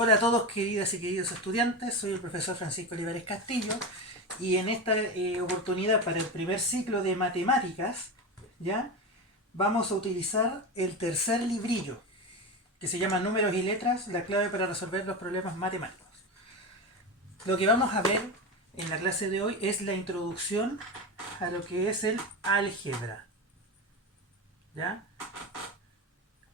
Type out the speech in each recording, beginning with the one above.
Hola a todos, queridas y queridos estudiantes, soy el profesor Francisco Olivares Castillo y en esta oportunidad para el primer ciclo de matemáticas, ¿ya? Vamos a utilizar el tercer librillo que se llama Números y letras, la clave para resolver los problemas matemáticos. Lo que vamos a ver en la clase de hoy es la introducción a lo que es el álgebra, ¿ya?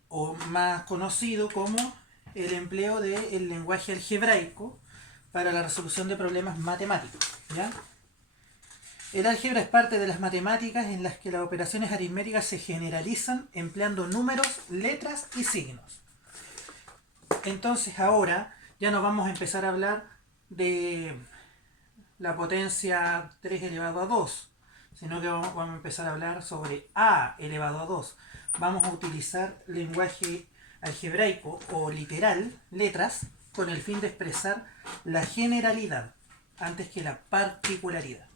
O más conocido como el empleo del lenguaje algebraico para la resolución de problemas matemáticos, ¿ya? El álgebra es parte de las matemáticas en las que las operaciones aritméticas se generalizan empleando números, letras y signos. Entonces ahora ya no vamos a empezar a hablar de la potencia 3 elevado a 2, sino que vamos a empezar a hablar sobre a elevado a 2. Vamos a utilizar lenguaje algebraico o literal, letras, con el fin de expresar la generalidad antes que la particularidad.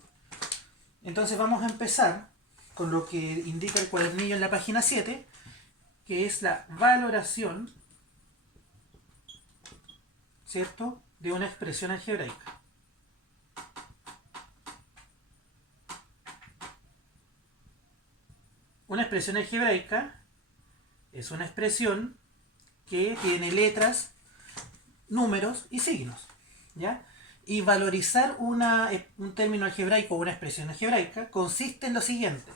Entonces vamos a empezar con lo que indica el cuadernillo en la página 7, que es la valoración, ¿cierto?, de una expresión algebraica. Una expresión algebraica es una expresión que tiene letras, números y signos, ¿ya? Y valorizar un término algebraico o una expresión algebraica consiste en lo siguiente: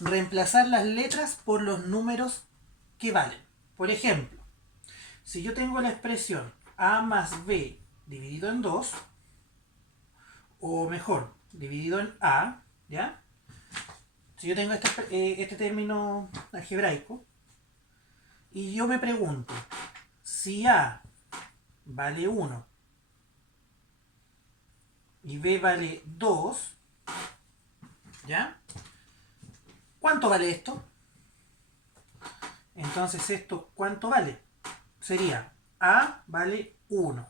reemplazar las letras por los números que valen. Por ejemplo, si yo tengo la expresión a más b dividido en 2, o mejor, dividido en a, ¿ya? Si yo tengo este término algebraico y yo me pregunto si a vale 1 y b vale 2, ¿ya? ¿Cuánto vale esto? Entonces esto, ¿cuánto vale? Sería a vale 1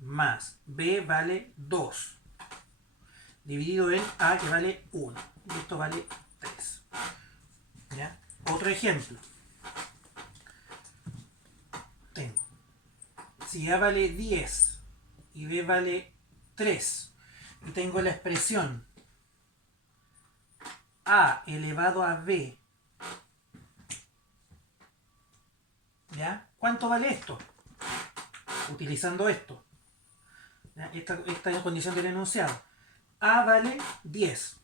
más b vale 2 dividido en a, que vale 1, y esto vale 3, ¿ya? Otro ejemplo. Tengo, si a vale 10 y b vale 3, y tengo la expresión a elevado a b, ¿ya? ¿Cuánto vale esto? Utilizando esto, ¿ya? Esta condición del enunciado. A vale 10,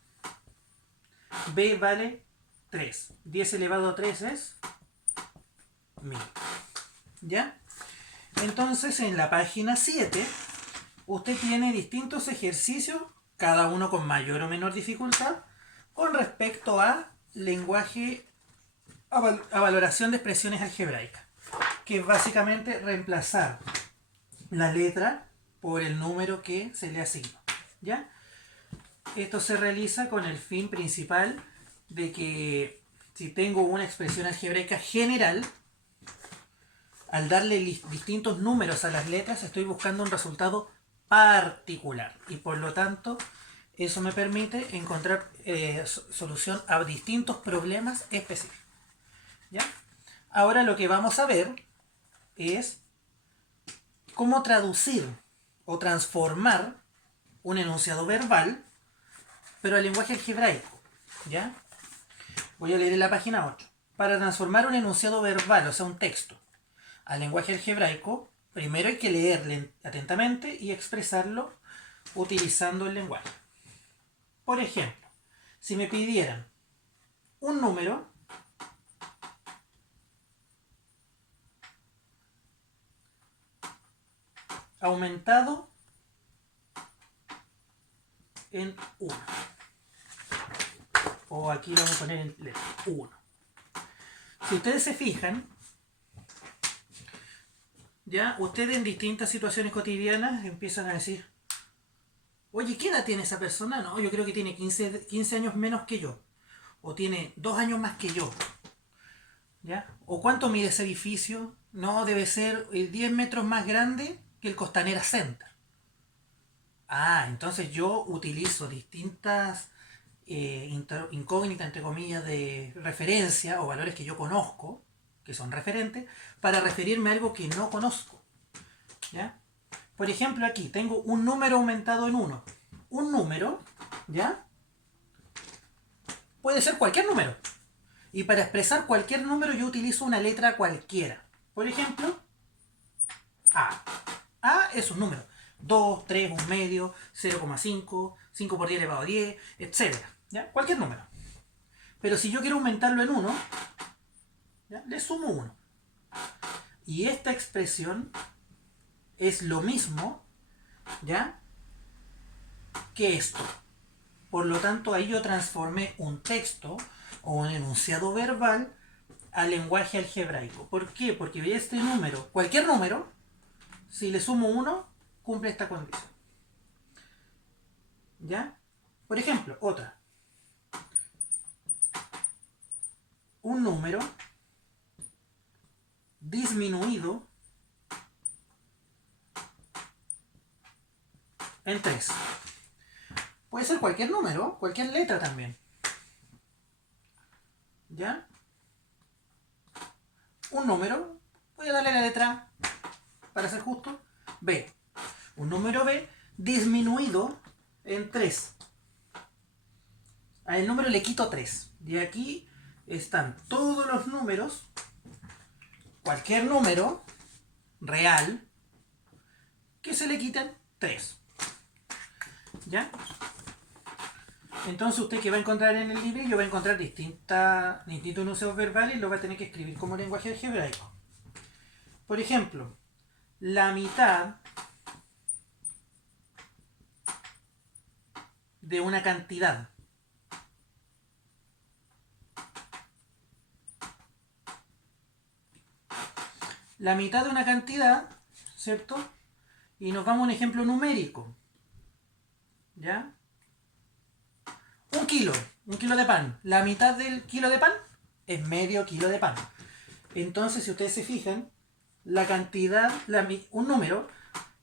b vale 3. 10 elevado a 3 es 1000, ¿ya? Entonces en la página 7 usted tiene distintos ejercicios, cada uno con mayor o menor dificultad, con respecto a lenguaje, a valoración de expresiones algebraicas, que es básicamente reemplazar la letra por el número que se le asignó, ¿ya? Esto se realiza con el fin principal de que si tengo una expresión algebraica general, al darle distintos números a las letras estoy buscando un resultado particular y por lo tanto eso me permite encontrar solución a distintos problemas específicos, ¿ya? Ahora lo que vamos a ver es cómo traducir o transformar un enunciado verbal pero al lenguaje algebraico, ¿ya? Voy a leer en la página 8. Para transformar un enunciado verbal, o sea un texto, al lenguaje algebraico, primero hay que leerle atentamente y expresarlo utilizando el lenguaje. Por ejemplo, si me pidieran un número aumentado en 1, o aquí lo vamos a poner en letra 1. Si ustedes se fijan, ya ustedes en distintas situaciones cotidianas empiezan a decir: oye, ¿qué edad tiene esa persona? No, yo creo que tiene 15 años menos que yo, o tiene 2 años más que yo, ¿ya? ¿O cuánto mide ese edificio? No, debe ser 10 metros más grande que el Costanera Center. Ah, entonces yo utilizo distintas incógnitas, entre comillas, de referencia o valores que yo conozco, que son referentes, para referirme a algo que no conozco. ¿Ya? Por ejemplo, aquí tengo un número aumentado en 1. Un número, ¿ya? Puede ser cualquier número. Y para expresar cualquier número yo utilizo una letra cualquiera. Por ejemplo, A. A es un número. 2, 3, 1 medio, 0,5, 5 por 10 elevado a 10, etc. ¿Ya? Cualquier número. Pero si yo quiero aumentarlo en 1, ¿ya? Le sumo 1. Y esta expresión es lo mismo, ¿ya? Que esto. Por lo tanto, ahí yo transformé un texto o un enunciado verbal al lenguaje algebraico. ¿Por qué? Porque este número, cualquier número, si le sumo 1, cumple esta condición. ¿Ya? Por ejemplo, otra. Un número disminuido en 3. Puede ser cualquier número, cualquier letra también. ¿Ya? Un número, voy a darle la letra, para ser justo, B. Un número B disminuido en 3. Al número le quito 3. Y aquí están todos los números, cualquier número real, que se le quiten 3. ¿Ya? Entonces usted que va a encontrar en el libro, yo va a encontrar distintos enunciados verbales y lo va a tener que escribir como lenguaje algebraico. Por ejemplo, la mitad de una cantidad. La mitad de una cantidad, ¿cierto? Y nos vamos a un ejemplo numérico. ¿Ya? Un kilo de pan. La mitad del kilo de pan es medio kilo de pan. Entonces, si ustedes se fijan, la cantidad, un número,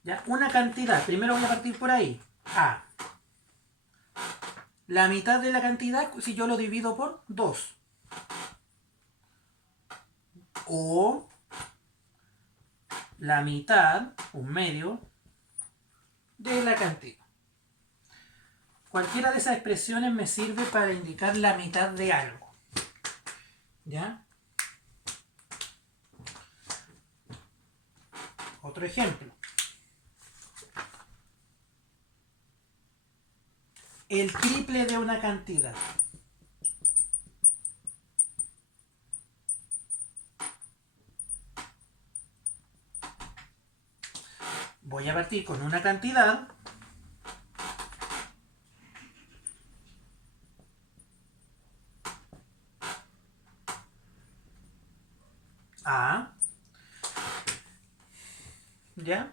¿ya? Una cantidad, primero voy a partir por ahí, A. La mitad de la cantidad, si yo lo divido por 2. O la mitad, un medio, de la cantidad. Cualquiera de esas expresiones me sirve para indicar la mitad de algo. ¿Ya? Otro ejemplo. El triple de una cantidad. Voy a partir con una cantidad A. ¿Ya?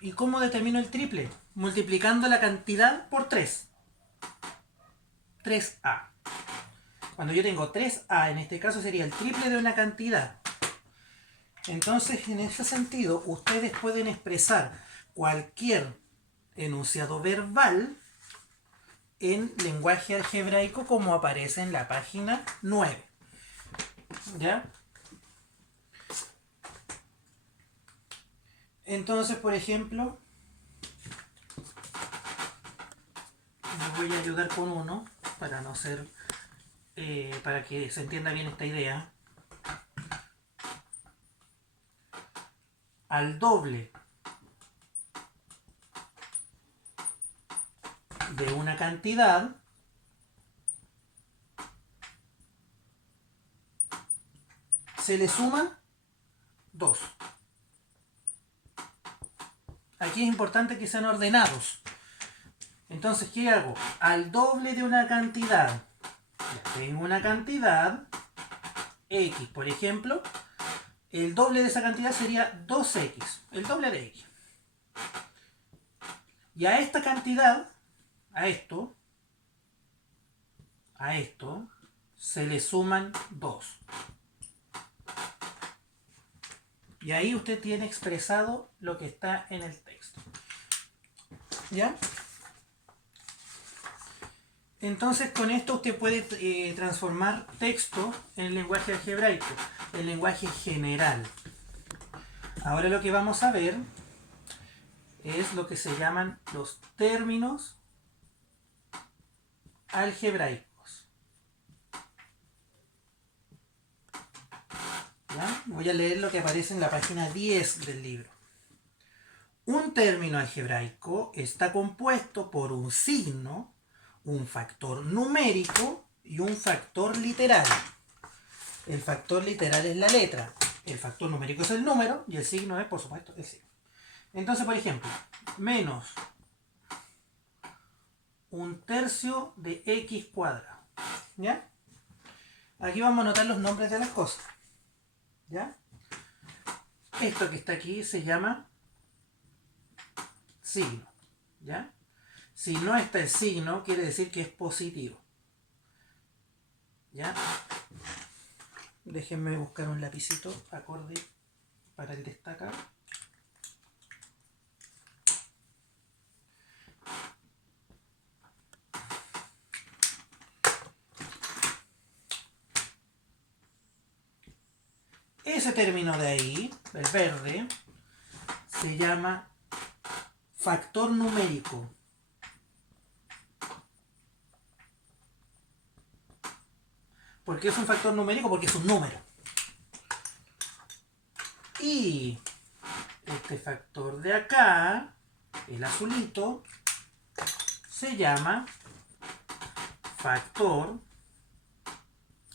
¿Y cómo determino el triple? Multiplicando la cantidad por 3. 3A. Cuando yo tengo 3A, en este caso sería el triple de una cantidad. Entonces, en ese sentido, ustedes pueden expresar cualquier enunciado verbal en lenguaje algebraico como aparece en la página 9. ¿Ya? Entonces, por ejemplo, me voy a ayudar con uno para no ser, para que se entienda bien esta idea. Al doble de una cantidad se le suma 2. Aquí es importante que sean ordenados. Entonces, ¿qué hago? Al doble de una cantidad. Tengo una cantidad X, por ejemplo. El doble de esa cantidad sería 2X. El doble de X. Y a esta cantidad, a esto, se le suman 2. Y ahí usted tiene expresado lo que está en el texto. ¿Ya? Entonces con esto usted puede transformar texto en el lenguaje algebraico, el lenguaje general. Ahora lo que vamos a ver es lo que se llaman los términos algebraicos. ¿Ya? Voy a leer lo que aparece en la página 10 del libro. Un término algebraico está compuesto por un signo, un factor numérico y un factor literal. El factor literal es la letra, el factor numérico es el número y el signo es, por supuesto, el signo. Entonces, por ejemplo, menos un tercio de x cuadrado. ¿Ya? Aquí vamos a anotar los nombres de las cosas. ¿Ya? Esto que está aquí se llama signo. ¿Ya? Si no está el signo, quiere decir que es positivo. ¿Ya? Déjenme buscar un lapicito acorde para el destacar. Ese término de ahí, el verde, se llama factor numérico. ¿Por qué es un factor numérico? Porque es un número. Y este factor de acá, el azulito, se llama factor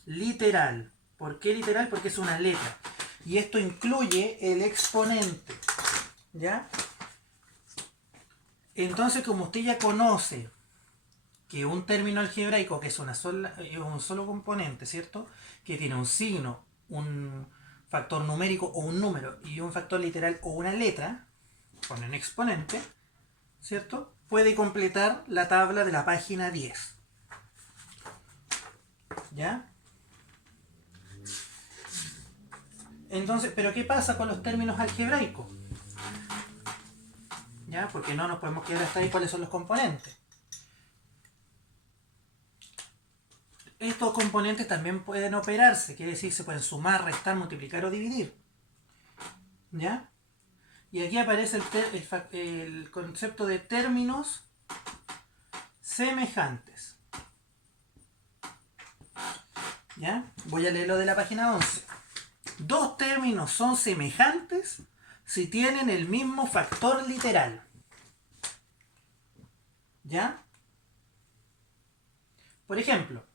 literal. ¿Por qué literal? Porque es una letra. Y esto incluye el exponente. ¿Ya? Entonces, como usted ya conoce que un término algebraico, que es un solo componente, ¿cierto? Que tiene un signo, un factor numérico o un número y un factor literal o una letra, con un exponente, ¿cierto? Puede completar la tabla de la página 10. ¿Ya? Entonces, ¿pero qué pasa con los términos algebraicos? ¿Ya? Porque no nos podemos quedar hasta ahí cuáles son los componentes. Estos componentes también pueden operarse, quiere decir, se pueden sumar, restar, multiplicar o dividir. ¿Ya? Y aquí aparece el concepto de términos semejantes. ¿Ya? Voy a leerlo de la página 11. Dos términos son semejantes si tienen el mismo factor literal. ¿Ya? Por ejemplo,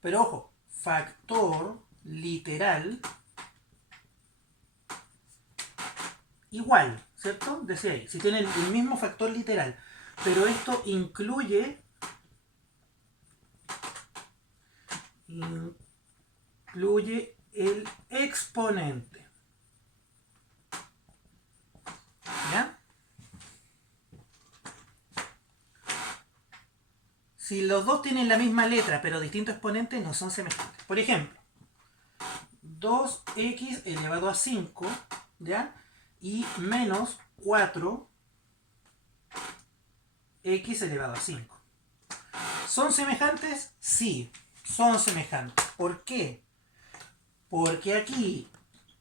pero ojo, factor literal igual, ¿cierto? Decía ahí, si tienen el mismo factor literal, pero esto incluye el exponente. ¿Ya? Si los dos tienen la misma letra pero distinto exponente, no son semejantes. Por ejemplo, 2x elevado a 5, ¿ya? Y menos 4x elevado a 5. ¿Son semejantes? Sí, son semejantes. ¿Por qué? Porque aquí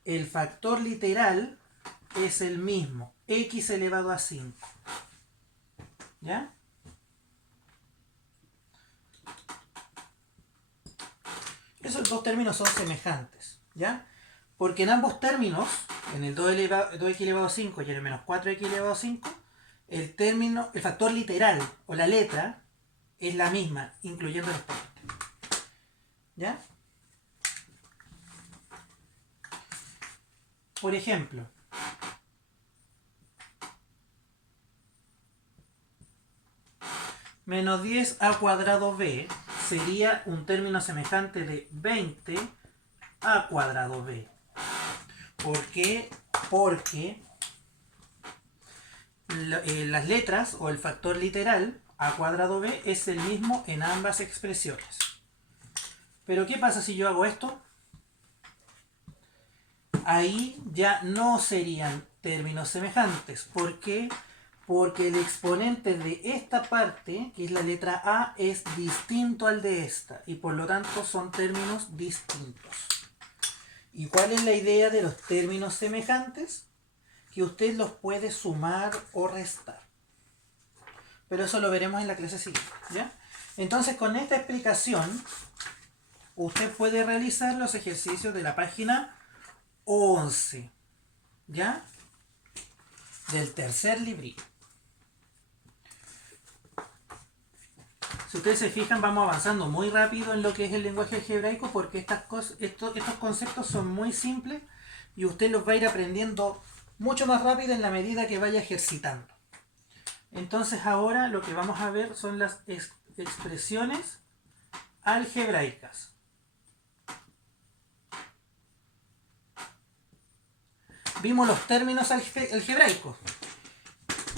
el factor literal es el mismo, x elevado a 5. ¿Ya? Esos dos términos son semejantes, ¿ya? Porque en ambos términos, en el 2x elevado a 5 y en el menos 4x elevado a 5, el factor literal o la letra es la misma, incluyendo el exponente. ¿Ya? Por ejemplo, menos 10a cuadrado b sería un término semejante de 20a cuadrado b. ¿Por qué? Porque las letras o el factor literal a cuadrado b es el mismo en ambas expresiones. Pero ¿qué pasa si yo hago esto? Ahí ya no serían términos semejantes. ¿Por qué? Porque el exponente de esta parte, que es la letra A, es distinto al de esta. Y por lo tanto son términos distintos. ¿Y cuál es la idea de los términos semejantes? que usted los puede sumar o restar. Pero eso lo veremos en la clase siguiente, ¿ya? Entonces, con esta explicación, usted puede realizar los ejercicios de la página 11, ¿ya? Del tercer librito. Si ustedes se fijan, vamos avanzando muy rápido en lo que es el lenguaje algebraico porque estos conceptos son muy simples y usted los va a ir aprendiendo mucho más rápido en la medida que vaya ejercitando. Entonces ahora lo que vamos a ver son las expresiones algebraicas. Vimos los términos algebraicos,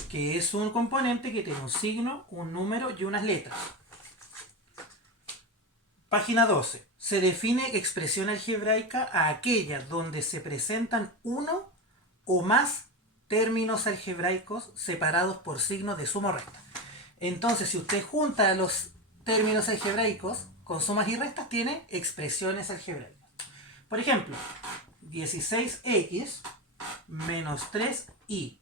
que es un componente que tiene un signo, un número y unas letras. Página 12. Se define expresión algebraica a aquella donde se presentan uno o más términos algebraicos separados por signos de suma o resta. Entonces, si usted junta los términos algebraicos con sumas y restas, tiene expresiones algebraicas. Por ejemplo, 16x menos 3y.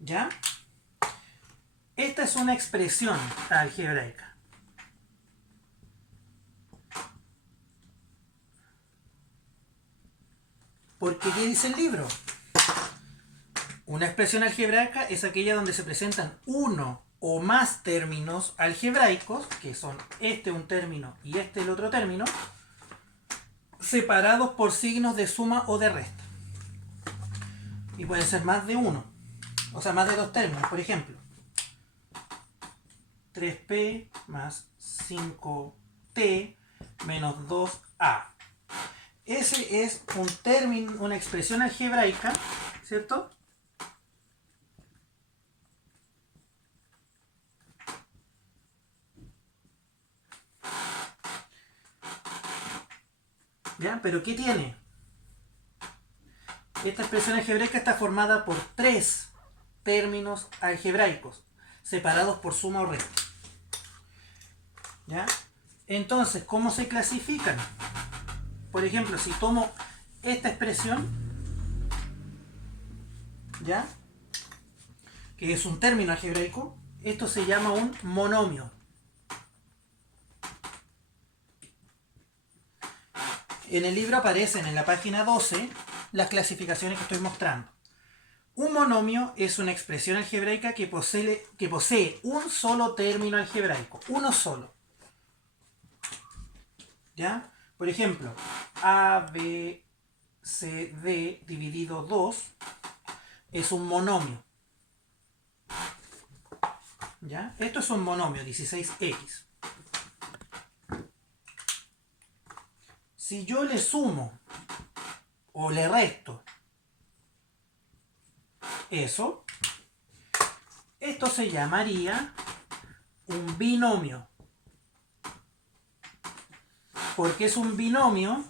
¿Ya? Esta es una expresión algebraica. Porque ¿qué dice el libro? Una expresión algebraica es aquella donde se presentan uno o más términos algebraicos, que son este un término y este el otro término, separados por signos de suma o de resta. Y pueden ser más de uno, o sea, más de dos términos. Por ejemplo, 3p más 5t menos 2a. Ese es un término, una expresión algebraica, ¿cierto? ¿Ya? ¿Pero qué tiene? Esta expresión algebraica está formada por tres términos algebraicos, separados por suma o resta. ¿Ya? Entonces, ¿cómo se clasifican? Por ejemplo, si tomo esta expresión, ¿ya? Que es un término algebraico, esto se llama un monomio. En el libro aparecen en la página 12 las clasificaciones que estoy mostrando. Un monomio es una expresión algebraica que posee un solo término algebraico, uno solo. ¿Ya? Por ejemplo, A, B, C, D dividido 2 es un monomio. ¿Ya? Esto es un monomio, 16x. Si yo le sumo o le resto eso, esto se llamaría un binomio. ¿Por qué es un binomio?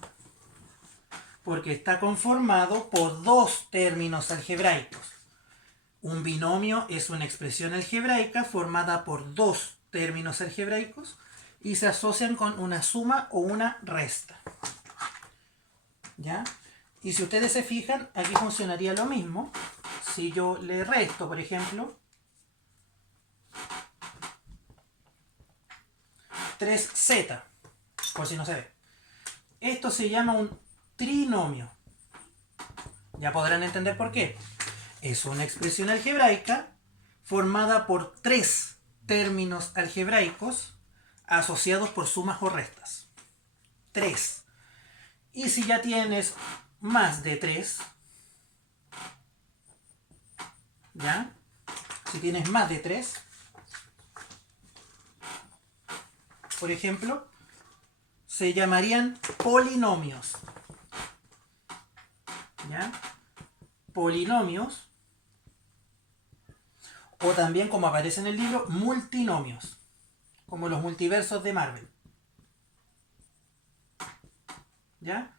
Porque está conformado por dos términos algebraicos. Un binomio es una expresión algebraica formada por dos términos algebraicos y se asocian con una suma o una resta. ¿Ya? Y si ustedes se fijan, aquí funcionaría lo mismo. Si yo le resto, por ejemplo, 3z, por si no se ve. Esto se llama un trinomio. Ya podrán entender por qué. Es una expresión algebraica formada por tres términos algebraicos asociados por sumas o restas. 3. Y si ya tienes más de 3, ¿ya? Si tienes más de 3, por ejemplo, se llamarían polinomios. ¿Ya? Polinomios, o también, como aparece en el libro, multinomios, como los multiversos de Marvel. ¿Ya?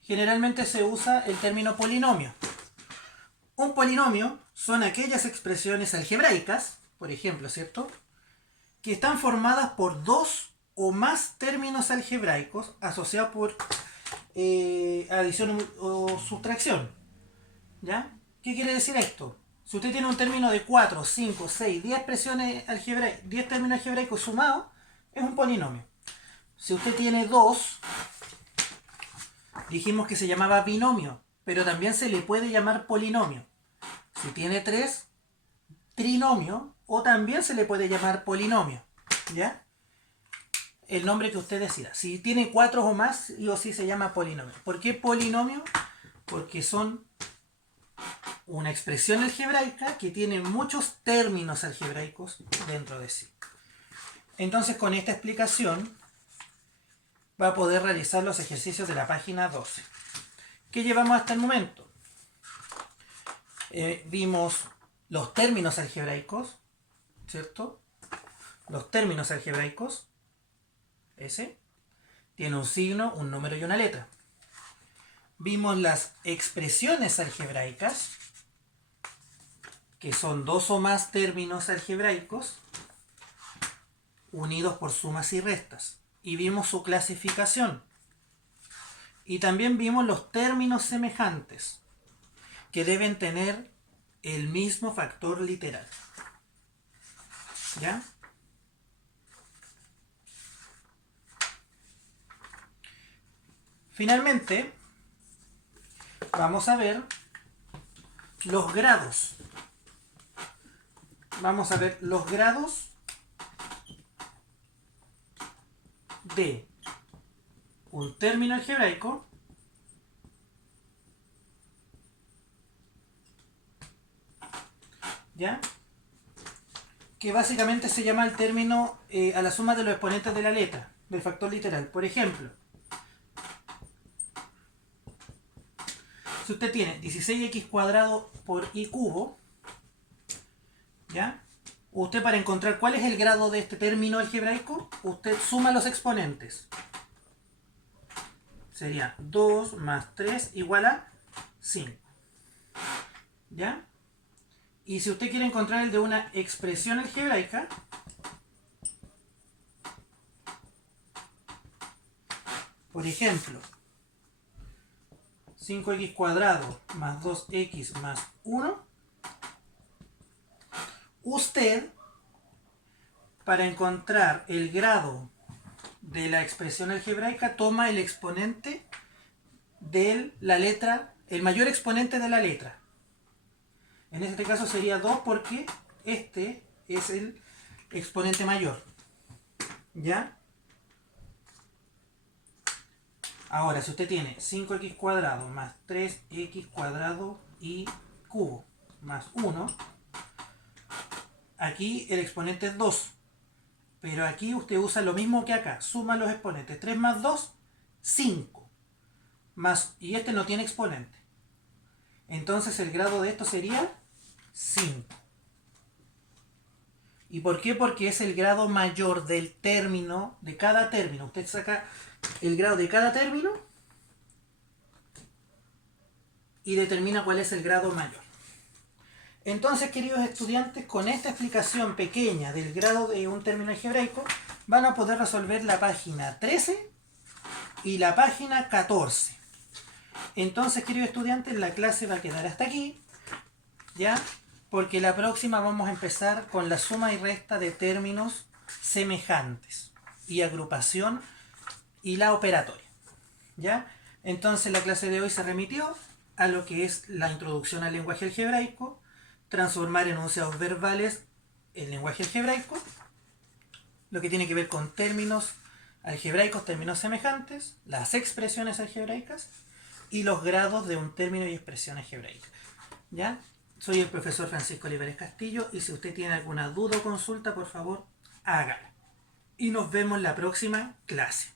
Generalmente se usa el término polinomio. Un polinomio son aquellas expresiones algebraicas, por ejemplo, ¿cierto?, que están formadas por dos o más términos algebraicos asociados por adición o sustracción. ¿Ya? ¿Qué quiere decir esto? Si usted tiene un término de 4, 5, 6, 10 expresiones algebraicas, 10 términos algebraicos sumados, es un polinomio. Si usted tiene 2, dijimos que se llamaba binomio, pero también se le puede llamar polinomio. Si tiene 3, trinomio, o también se le puede llamar polinomio. ¿Ya? El nombre que usted decida. Si tiene 4 o más, sí o sí se llama polinomio. ¿Por qué polinomio? Porque son una expresión algebraica que tiene muchos términos algebraicos dentro de sí. Entonces, con esta explicación va a poder realizar los ejercicios de la página 12. ¿Qué llevamos hasta el momento? Vimos los términos algebraicos, ¿cierto? Los términos algebraicos, ese, tiene un signo, un número y una letra. Vimos las expresiones algebraicas, que son 2 o más términos algebraicos unidos por sumas y restas. Y vimos su clasificación. Y también vimos los términos semejantes, que deben tener el mismo factor literal. ¿Ya? Finalmente, vamos a ver los grados. Vamos a ver los grados de un término algebraico ¿ya? Que básicamente se llama el término a la suma de los exponentes de la letra, del factor literal. Por ejemplo, si usted tiene 16x cuadrado por y cubo, ¿ya? Usted, para encontrar cuál es el grado de este término algebraico, usted suma los exponentes. Sería 2 más 3 igual a 5. ¿Ya? Y si usted quiere encontrar el de una expresión algebraica, por ejemplo, 5x cuadrado más 2x más 1, usted, para encontrar el grado de la expresión algebraica, toma el exponente de la letra, el mayor exponente de la letra. En este caso sería 2 porque este es el exponente mayor. ¿Ya? Ahora, si usted tiene 5x cuadrado más 3x cuadrado y cubo más 1, aquí el exponente es 2. Pero aquí usted usa lo mismo que acá. Suma los exponentes. 3 más 2, 5. Y este no tiene exponente. Entonces el grado de esto sería 5. ¿Y por qué? Porque es el grado mayor del término, de cada término. Usted saca el grado de cada término y determina cuál es el grado mayor. Entonces, queridos estudiantes, con esta explicación pequeña del grado de un término algebraico, van a poder resolver la página 13 y la página 14. Entonces, queridos estudiantes, la clase va a quedar hasta aquí, ¿ya? Porque la próxima vamos a empezar con la suma y resta de términos semejantes y agrupación y la operatoria, ¿ya? Entonces, la clase de hoy se remitió a lo que es la introducción al lenguaje algebraico, transformar enunciados verbales en lenguaje algebraico, lo que tiene que ver con términos algebraicos, términos semejantes, las expresiones algebraicas y los grados de un término y expresión algebraica. ¿Ya? Soy el profesor Francisco Olivares Castillo y si usted tiene alguna duda o consulta, por favor, hágala. Y nos vemos en la próxima clase.